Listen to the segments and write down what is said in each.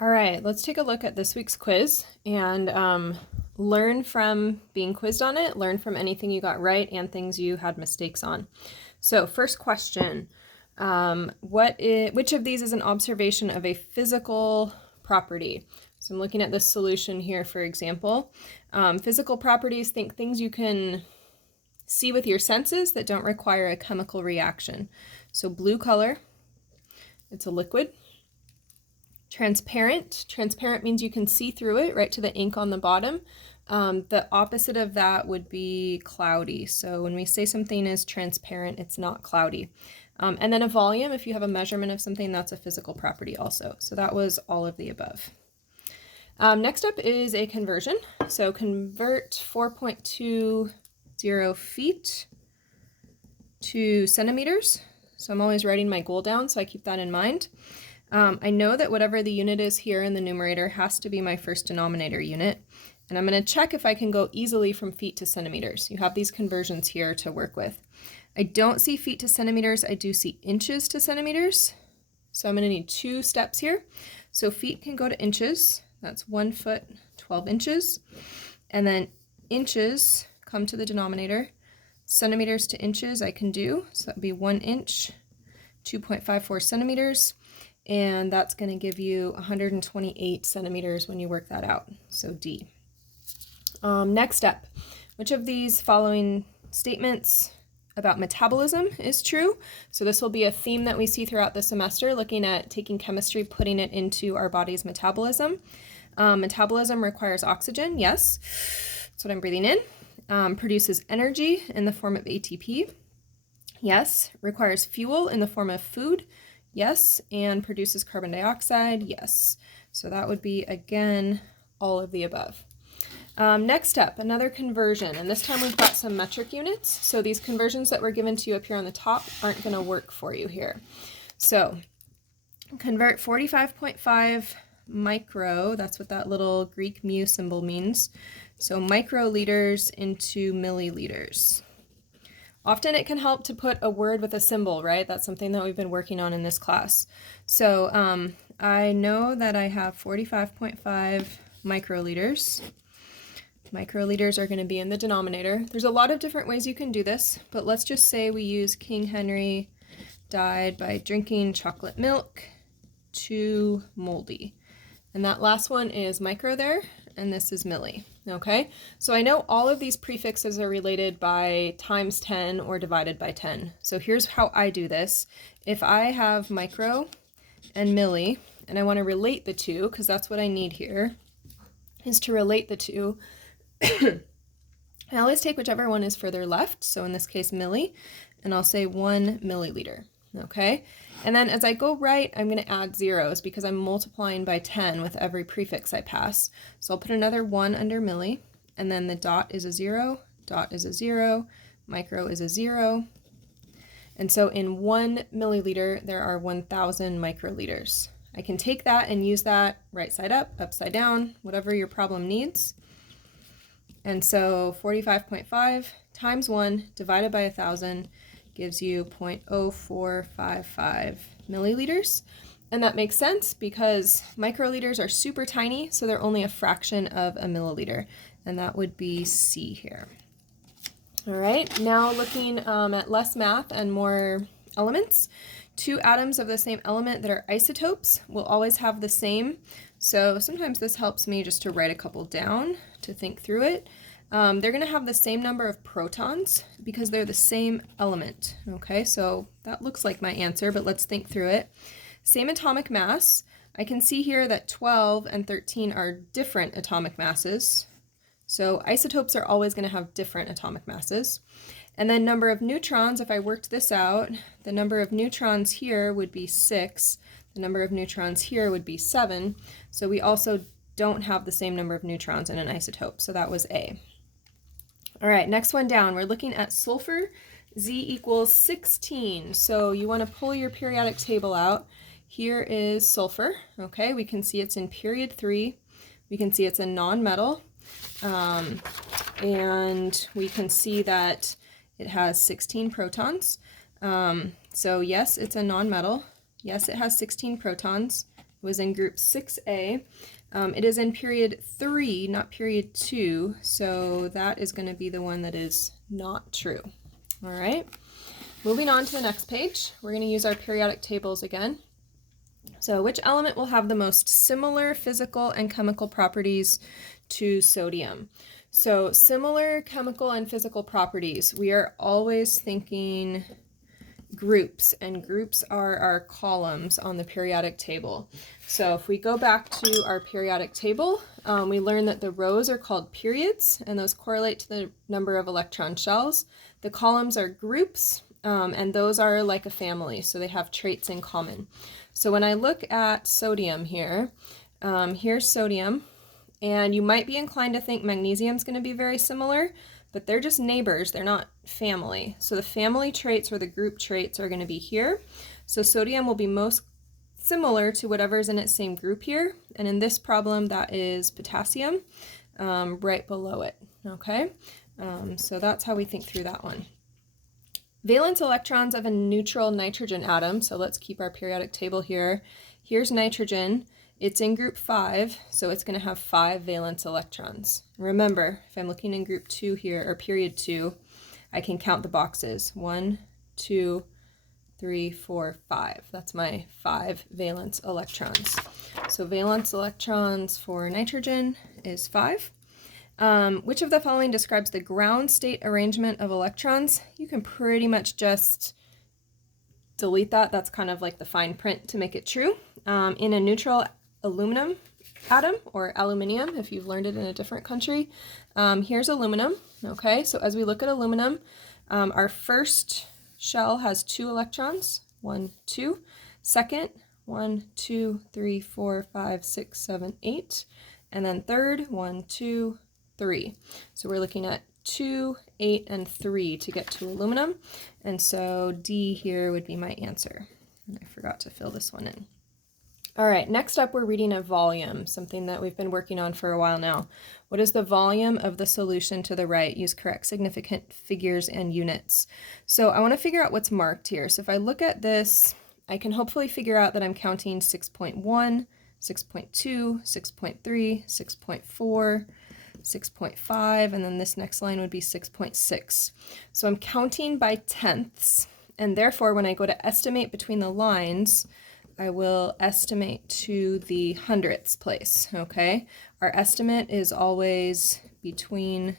All right, let's take a look at this week's quiz and learn from being quizzed on it, learn from anything you got right and things you had mistakes on. So first question, which of these is an observation of a physical property? So I'm looking at this solution here, for example. Physical properties, think things you can see with your senses that don't require a chemical reaction. So blue color, it's a liquid. Transparent means you can see through it, right to the ink on the bottom. The opposite of that would be cloudy. So when we say something is transparent, it's not cloudy. And then a volume, if you have a measurement of something, that's a physical property also. So that was all of the above. Next up is a conversion. So convert 4.20 feet to centimeters. So I'm always writing my goal down, so I keep that in mind. I know that whatever the unit is here in the numerator has to be my first denominator unit. And I'm going to check if I can go easily from feet to centimeters. You have these conversions here to work with. I don't see feet to centimeters. I do see inches to centimeters. So I'm going to need 2 steps here. So feet can go to inches. That's 1 foot, 12 inches. And then inches come to the denominator. Centimeters to inches I can do. So that would be 1 inch, 2.54 centimeters. And that's going to give you 128 centimeters when you work that out. So D. Next step, which of these following statements about metabolism is true? So this will be a theme that we see throughout the semester, looking at taking chemistry, putting it into our body's metabolism. Metabolism requires oxygen, yes. That's what I'm breathing in. Produces energy in the form of ATP, yes. Requires fuel in the form of food, yes. And produces carbon dioxide, yes. So that would be, again, all of the above. Next up, another conversion, and this time we've got some metric units. So these conversions that were given to you up here on the top aren't going to work for you here. So convert 45.5 micro, that's what that little Greek mu symbol means. So microliters into milliliters. Often it can help to put a word with a symbol, right? That's something that we've been working on in this class. So I know that I have 45.5 microliters. Microliters are going to be in the denominator. There's a lot of different ways you can do this, but let's just say we use King Henry died by drinking chocolate milk, too moldy. And that last one is micro there, and this is milli, okay? So I know all of these prefixes are related by times 10 or divided by 10. So here's how I do this. If I have micro and milli, and I want to relate the two, because that's what I need here, is to relate the two, I always take whichever one is further left, so in this case milli, and I'll say 1 milliliter, okay? And then as I go right, I'm going to add zeros because I'm multiplying by 10 with every prefix I pass. So I'll put another 1 under milli, and then the dot is a 0, dot is a 0, micro is a 0. And so in 1 milliliter, there are 1,000 microliters. I can take that and use that right side up, upside down, whatever your problem needs. And so 45.5 times 1 divided by 1,000 gives you 0.0455 milliliters. And that makes sense because microliters are super tiny, so they're only a fraction of a milliliter. And that would be C here. All right, now looking at less math and more elements. 2 atoms of the same element that are isotopes will always have the same. So sometimes this helps me just to write a couple down to think through it. They're going to have the same number of protons because they're the same element. Okay, so that looks like my answer, but let's think through it. Same atomic mass. I can see here that 12 and 13 are different atomic masses. So isotopes are always going to have different atomic masses. And then number of neutrons, if I worked this out, the number of neutrons here would be 6. The number of neutrons here would be 7. So we also don't have the same number of neutrons in an isotope. So that was A. All right, next one down. We're looking at sulfur. Z equals 16. So you want to pull your periodic table out. Here is sulfur. Okay, we can see it's in period 3. We can see it's a non-metal. And we can see that it has 16 protons. So yes, it's a nonmetal. Yes, it has 16 protons. was in group 6A. It is in period 3, not period 2, so that is going to be the one that is not true. All right, moving on to the next page, we're going to use our periodic tables again. So which element will have the most similar physical and chemical properties to sodium? So similar chemical and physical properties, we are always thinking groups, and groups are our columns on the periodic table. So if we go back to our periodic table, we learn that the rows are called periods, and those correlate to the number of electron shells. The columns are groups, and those are like a family, so they have traits in common. So when I look at sodium here, here's sodium, and you might be inclined to think magnesium is going to be very similar, but they're just neighbors, they're not family. So the family traits or the group traits are going to be here. So sodium will be most similar to whatever's in its same group here, and in this problem that is potassium right below it, okay? So that's how we think through that one. Valence electrons of a neutral nitrogen atom, so let's keep our periodic table here. Here's nitrogen. It's in group 5, so it's going to have 5 valence electrons. Remember, if I'm looking in group 2 here, or period 2, I can count the boxes. 1, 2, 3, 4, 5. That's my 5 valence electrons. So valence electrons for nitrogen is 5. Which of the following describes the ground state arrangement of electrons? You can pretty much just delete that. That's kind of like the fine print to make it true. In a neutral aluminum atom, or aluminium if you've learned it in a different country, here's aluminum. Okay, so as we look at aluminum, our first shell has 2 electrons, 1, 2. Second, 1, 2, 3, 4, 5, 6, 7, 8. And then third, 1, 2, 3. So we're looking at 2, 8, and 3 to get to aluminum. And so D here would be my answer. And I forgot to fill this one in. All right, next up we're reading a volume, something that we've been working on for a while now. What is the volume of the solution to the right? Use correct significant figures and units. So I want to figure out what's marked here. So if I look at this, I can hopefully figure out that I'm counting 6.1, 6.2, 6.3, 6.4, 6.5, and then this next line would be 6.6. So I'm counting by tenths, and therefore when I go to estimate between the lines, I will estimate to the hundredths place, okay? Our estimate is always between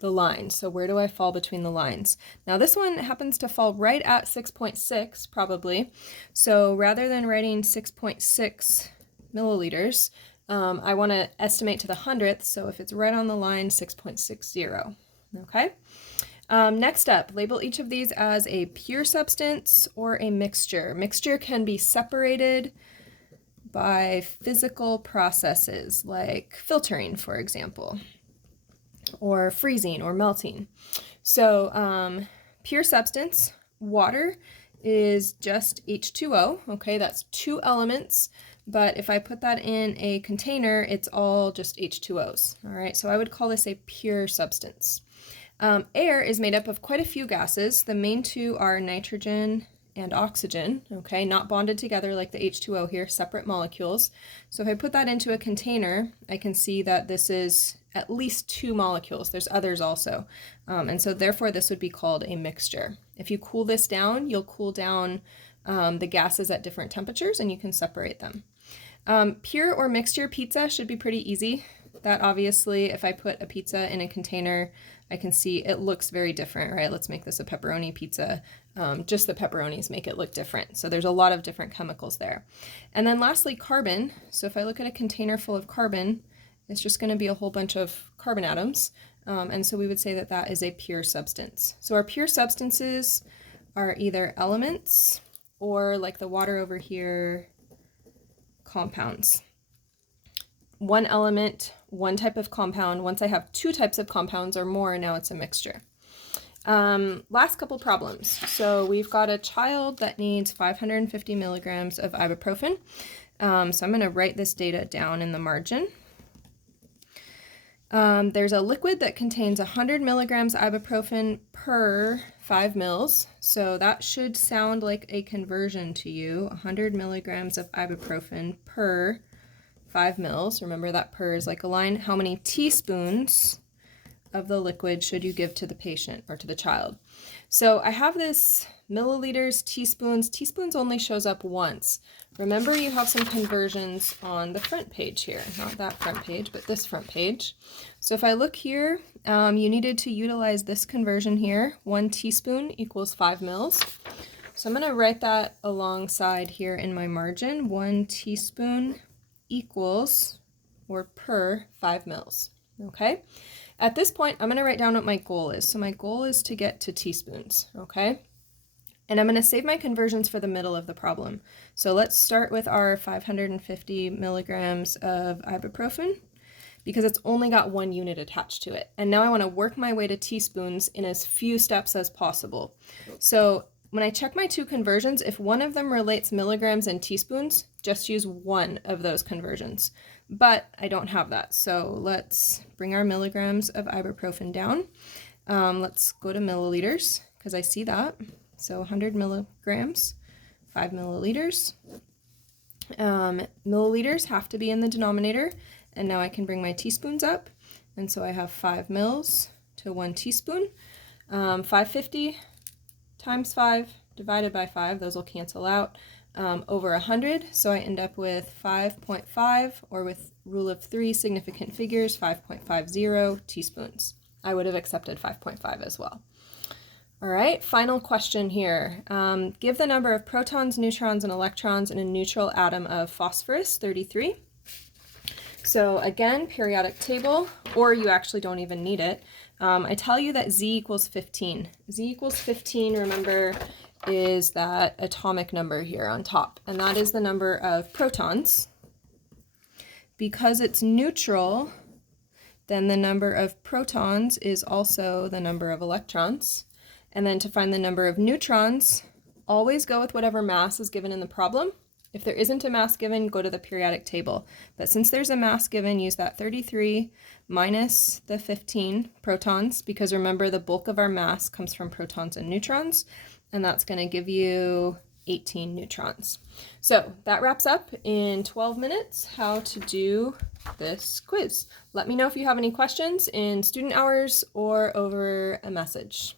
the lines. So where do I fall between the lines? Now this one happens to fall right at 6.6 probably. So rather than writing 6.6 milliliters, I want to estimate to the hundredths. So if it's right on the line, 6.60, okay? Next up, label each of these as a pure substance or a mixture. Mixture can be separated by physical processes like filtering, for example, or freezing or melting. So pure substance, water is just H2O, okay, that's 2 elements, but if I put that in a container, it's all just H2Os, all right, so I would call this a pure substance. Air is made up of quite a few gases. The main 2 are nitrogen and oxygen, okay, not bonded together like the H2O here, separate molecules. So if I put that into a container, I can see that this is at least 2 molecules. There's others also. And so therefore this would be called a mixture. If you cool this down, you'll cool down the gases at different temperatures and you can separate them. Pure or mixture pizza should be pretty easy. That obviously, if I put a pizza in a container, I can see it looks very different, right? Let's make this a pepperoni pizza. Just the pepperonis make it look different. So there's a lot of different chemicals there. And then lastly, carbon. So if I look at a container full of carbon, it's just going to be a whole bunch of carbon atoms. And so we would say that that is a pure substance. So our pure substances are either elements or, like the water over here, compounds. One element, one type of compound. Once I have 2 types of compounds or more, now it's a mixture. Last couple problems. So we've got a child that needs 550 milligrams of ibuprofen. So I'm going to write this data down in the margin. There's a liquid that contains 100 milligrams ibuprofen per 5 mils. So that should sound like a conversion to you. 100 milligrams of ibuprofen per 5 mils. Remember that per is like a line. How many teaspoons of the liquid should you give to the patient or to the child? So I have this milliliters, teaspoons. Teaspoons only shows up once. Remember, you have some conversions on the front page here. Not that front page, but this front page. So if I look here, you needed to utilize this conversion here. 1 teaspoon equals 5 mils. So I'm going to write that alongside here in my margin. 1 teaspoon equals, or per, 5 mils. Okay? At this point, I'm going to write down what my goal is. So my goal is to get to teaspoons, okay? And I'm going to save my conversions for the middle of the problem. So let's start with our 550 milligrams of ibuprofen because it's only got 1 unit attached to it. And now I want to work my way to teaspoons in as few steps as possible. So when I check my 2 conversions, if one of them relates milligrams and teaspoons, just use one of those conversions. But I don't have that, so let's bring our milligrams of ibuprofen down. Let's go to milliliters, because I see that. So 100 milligrams, 5 milliliters. Milliliters have to be in the denominator, and now I can bring my teaspoons up. And so I have 5 mils to 1 teaspoon. 550 times 5 divided by 5, those will cancel out, over 100, so I end up with 5.5, or with rule of 3 significant figures, 5.50 teaspoons. I would have accepted 5.5 as well. All right, final question here. Give the number of protons, neutrons, and electrons in a neutral atom of phosphorus, 33. So again, periodic table, or you actually don't even need it. I tell you that Z equals 15. Z equals 15, remember, is that atomic number here on top, and that is the number of protons. Because it's neutral, then the number of protons is also the number of electrons. And then to find the number of neutrons, always go with whatever mass is given in the problem. If there isn't a mass given, go to the periodic table. But since there's a mass given, use that 33 minus the 15 protons, because remember the bulk of our mass comes from protons and neutrons, and that's going to give you 18 neutrons. So that wraps up in 12 minutes how to do this quiz. Let me know if you have any questions in student hours or over a message.